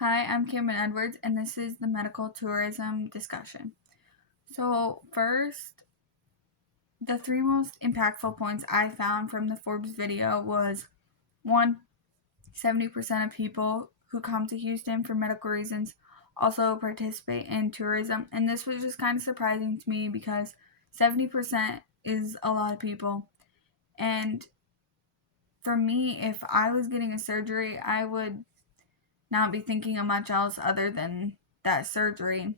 Hi, I'm Cameron Edwards, and this is the medical tourism discussion. So, first, the three most impactful points I found from the Forbes video was one, 70% of people who come to Houston for medical reasons also participate in tourism. And this was just kind of surprising to me because 70% is a lot of people. And for me, if I was getting a surgery, I would not be thinking of much else other than that surgery.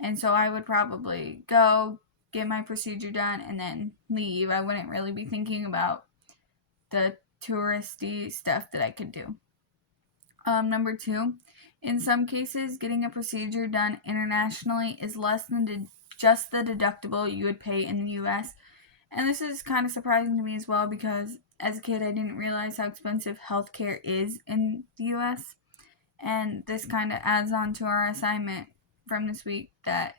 And so I would probably go get my procedure done and then leave. I wouldn't really be thinking about the touristy stuff that I could do. Number two, in some cases, getting a procedure done internationally is less than just the deductible you would pay in the US. And this is kind of surprising to me as well because as a kid, I didn't realize how expensive healthcare is in the US. And this kind of adds on to our assignment from this week that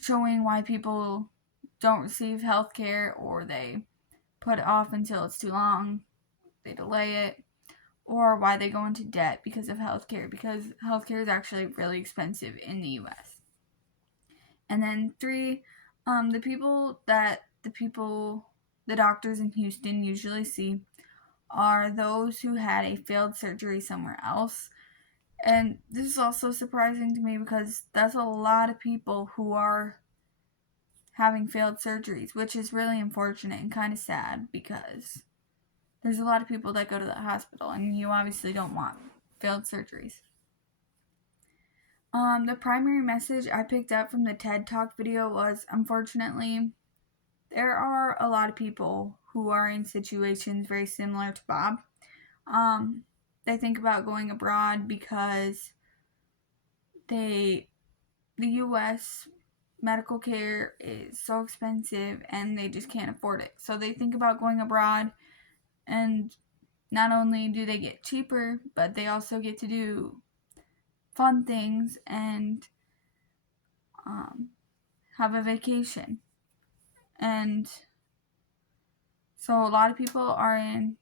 showing why people don't receive health care or they put it off until it's too long, they delay it, or why they go into debt because of healthcare, because healthcare is actually really expensive in the US. And then three, the doctors in Houston usually see are those who had a failed surgery somewhere else. And this is also surprising to me because that's a lot of people who are having failed surgeries, which is really unfortunate and kind of sad because there's a lot of people that go to the hospital and you obviously don't want failed surgeries. The primary message I picked up from the TED Talk video was, unfortunately, there are a lot of people who are in situations very similar to Bob. They think about going abroad because the U.S. medical care is so expensive and they just can't afford it. So they think about going abroad, and not only do they get cheaper, but they also get to do fun things and have a vacation. And so a lot of people are in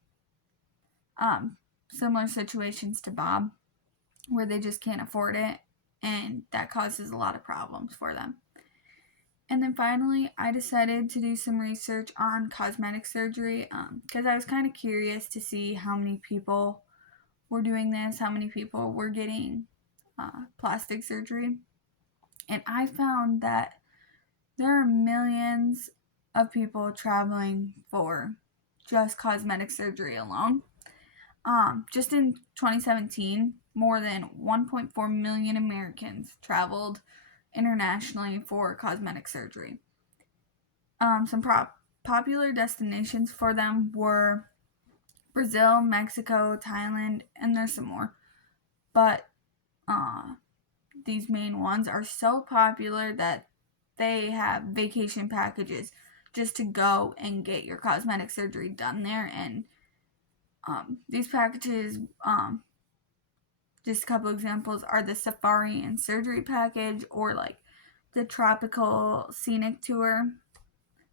similar situations to Bob where they just can't afford it, and that causes a lot of problems for them. And then finally, I decided to do some research on cosmetic surgery because I was kind of curious to see how many people were doing this, how many people were getting plastic surgery. And I found that there are millions of people traveling for just cosmetic surgery alone. Just in 2017, more than 1.4 million Americans traveled internationally for cosmetic surgery. Some popular destinations for them were Brazil, Mexico, Thailand, and there's some more. But these main ones are so popular that they have vacation packages just to go and get your cosmetic surgery done there. And these packages, just a couple examples, are the safari and surgery package, or like the tropical scenic tour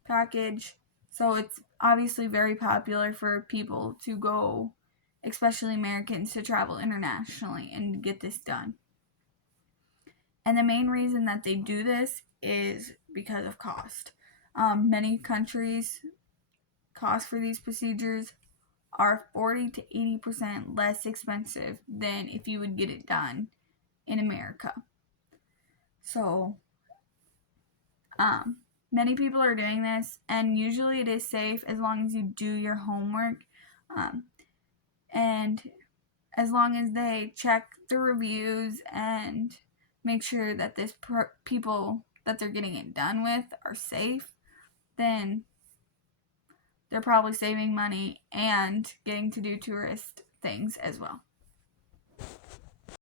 package. So it's obviously very popular for people to go, especially Americans, to travel internationally and get this done. And the main reason that they do this is because of cost. Many countries' cost for these procedures are 40 to 80% less expensive than if you would get it done in America. So, many people are doing this, and usually it is safe as long as you do your homework, and as long as they check the reviews and make sure that people that they're getting it done with are safe, then they're probably saving money and getting to do tourist things as well.